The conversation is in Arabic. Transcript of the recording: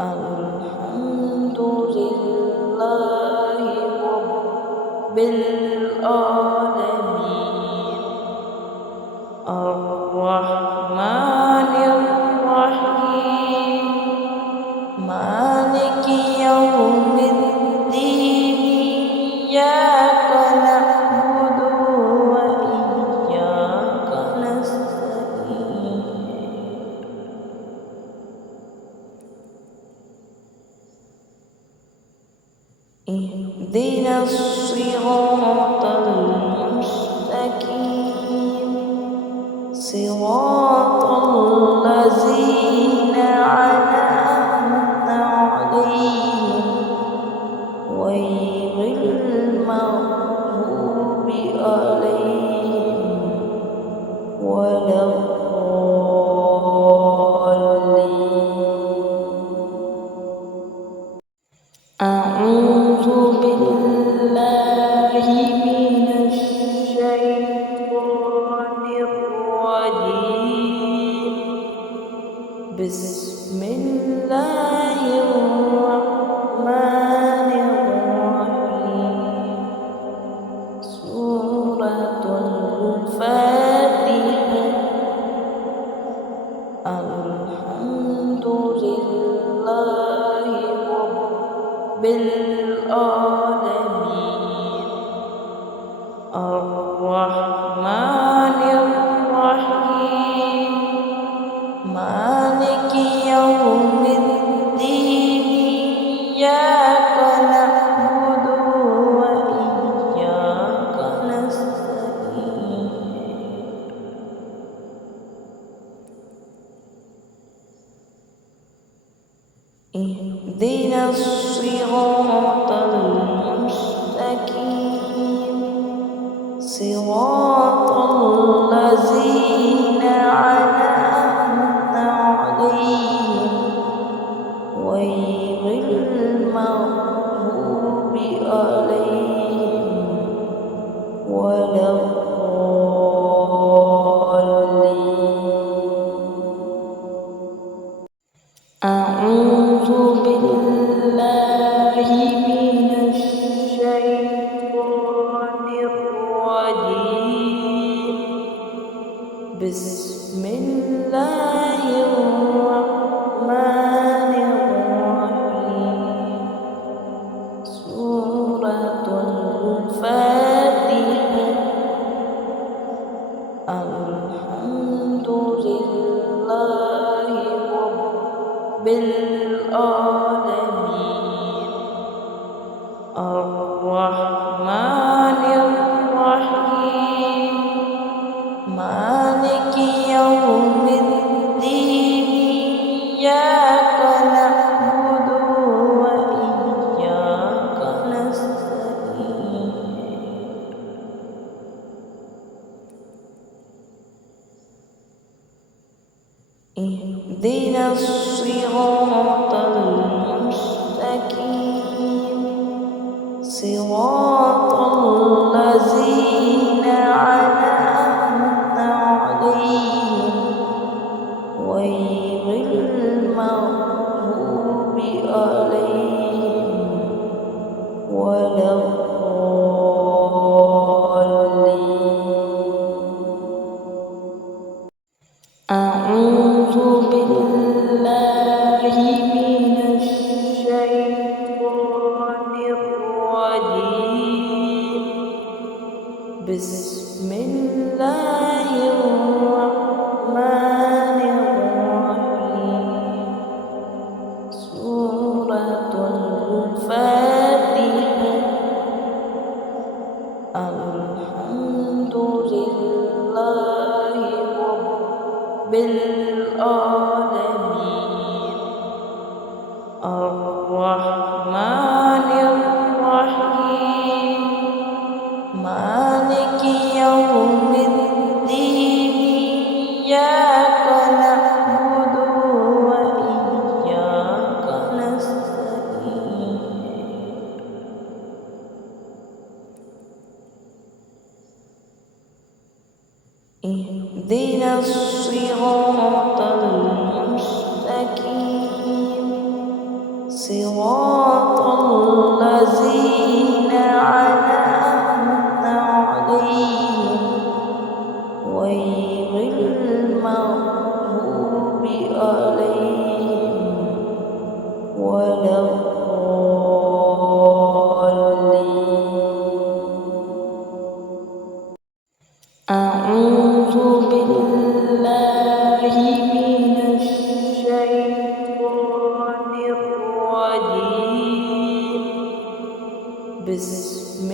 الحمد لله رب العالمين الرحمن الرحيم مالك يوم الدين إياك نعبد وإياك نستعين اهدنا الصراط المستقيم صراط الذين أنعمت عليهم غير المغضوب عليهم ولا الضالين. أعوذ بالله من الشيطان الرجيم بسم الله الرحمن الرحيم سورة الفاتحة الحمد لله رب العالمين الرحمن الرحيم مالك يوم الدين إياك نعبد وإياك نستعين اهدنا الصراط المستقيم صراط الذين أنعمت عليهم غير المغضوب عليهم ولا الضالين. أعوذ بالله من الشيطان الرجيم بسم الله الرحمن الرحيم سورة الفاتحة الحمد لله رب العالمين الرحمن الرحيم مالك يوم الدين إياك نعبد وإياك نستعين اهدنا الصراط المستقيم صراط الذين أنعمت عليهم غير المغضوب عليهم ولا الضالين. أعوذ بالله من الشيطان الرجيم بسم الله الرحمن الرحيم سورة الفاتحة الحمد لله رب العالمين الرحمن الرحيم مالك يوم الدين إياك نعبد وإياك نستعين اهدنا الصراط المستقيم صراط الذين أنعمت عليهم غير المغضوب عليهم ولا الضالين. أعوذ بالله من الشيطان الرجيم. بسم